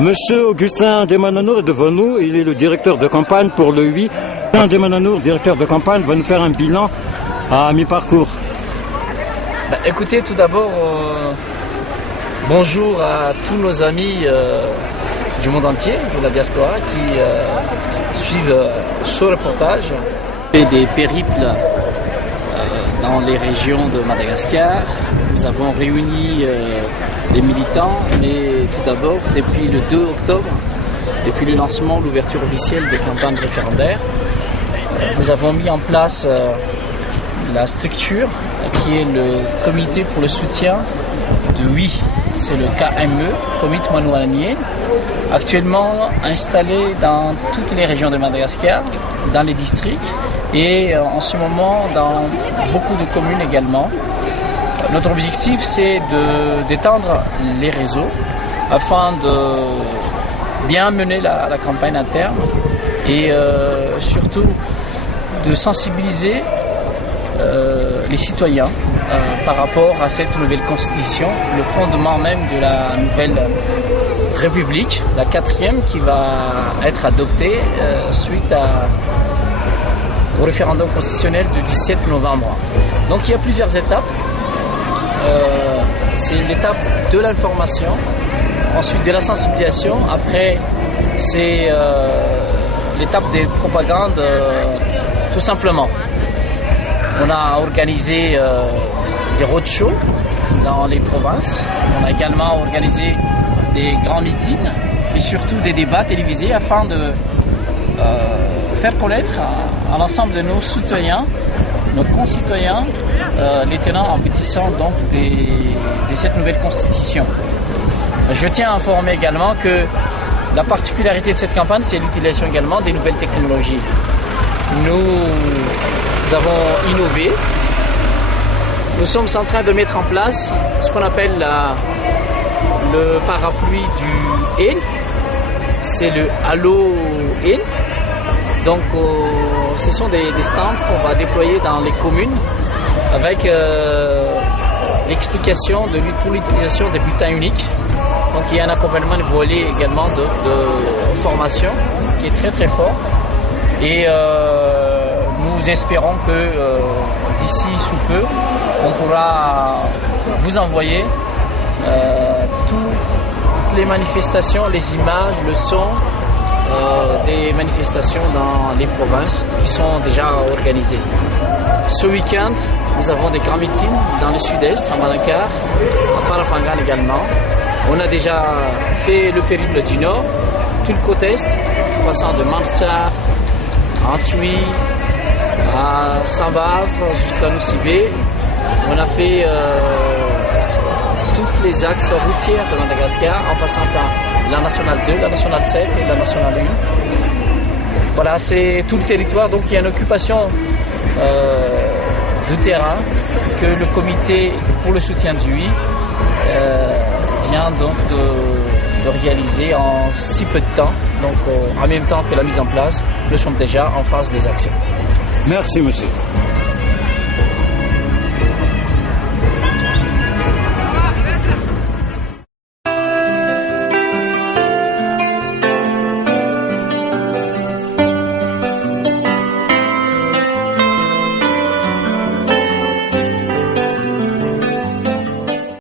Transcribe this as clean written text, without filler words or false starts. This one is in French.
Monsieur Augustin Demananour est devant nous, il est le directeur de campagne pour le 8. Augustin Demananour, directeur de campagne, va nous faire un bilan à mi-parcours. Écoutez, tout d'abord, bonjour à tous nos amis du monde entier, de la diaspora, qui suivent ce reportage. Et des périples dans les régions de Madagascar. Nous avons réuni les militants, mais tout d'abord, depuis le 2 octobre, depuis le lancement, l'ouverture officielle des campagnes référendaires, nous avons mis en place la structure qui est le comité pour le soutien de oui, c'est le KME, Comité Manouanien, actuellement installé dans toutes les régions de Madagascar, dans les districts et en ce moment dans beaucoup de communes également. Notre objectif, c'est d'étendre les réseaux afin de bien mener la campagne à terme et surtout de sensibiliser les citoyens par rapport à cette nouvelle constitution, le fondement même de la nouvelle République, la 4e qui va être adoptée suite au référendum constitutionnel du 17 novembre. Donc il y a plusieurs étapes. C'est l'étape de l'information, ensuite de la sensibilisation, après c'est l'étape des propagandes tout simplement. On a organisé des roadshows dans les provinces, on a également organisé des grands meetings et surtout des débats télévisés afin de faire connaître à l'ensemble de nos citoyens, nos concitoyens, les tenants aboutissants donc de cette nouvelle constitution. Je tiens à informer également que la particularité de cette campagne, c'est l'utilisation également des nouvelles technologies. Nous avons innové. Nous sommes en train de mettre en place ce qu'on appelle le parapluie du HEL. C'est le Allo HEL. Donc, ce sont des stands qu'on va déployer dans les communes avec l'explication pour l'utilisation des bulletins uniques. Donc, il y a un accompagnement de volet également de formation qui est très très fort. Et nous espérons que d'ici sous peu, on pourra vous envoyer toutes les manifestations, les images, le son des manifestations dans les provinces qui sont déjà organisées. Ce week-end, nous avons des grands meetings dans le sud-est, à Madagascar, à Farafangan également. On a déjà fait le périple du nord, tout le côté est, en passant de Manchar, Antui, à Sambav, jusqu'à Nucibé. On a fait tous les axes routiers de Madagascar, en passant par la nationale 2, la nationale 7 et la nationale 1. Voilà, c'est tout le territoire, donc il y a une occupation de terrain que le comité pour le soutien du oui vient donc de réaliser en si peu de temps. Donc en même temps que la mise en place, nous sommes déjà en phase des actions. Merci monsieur.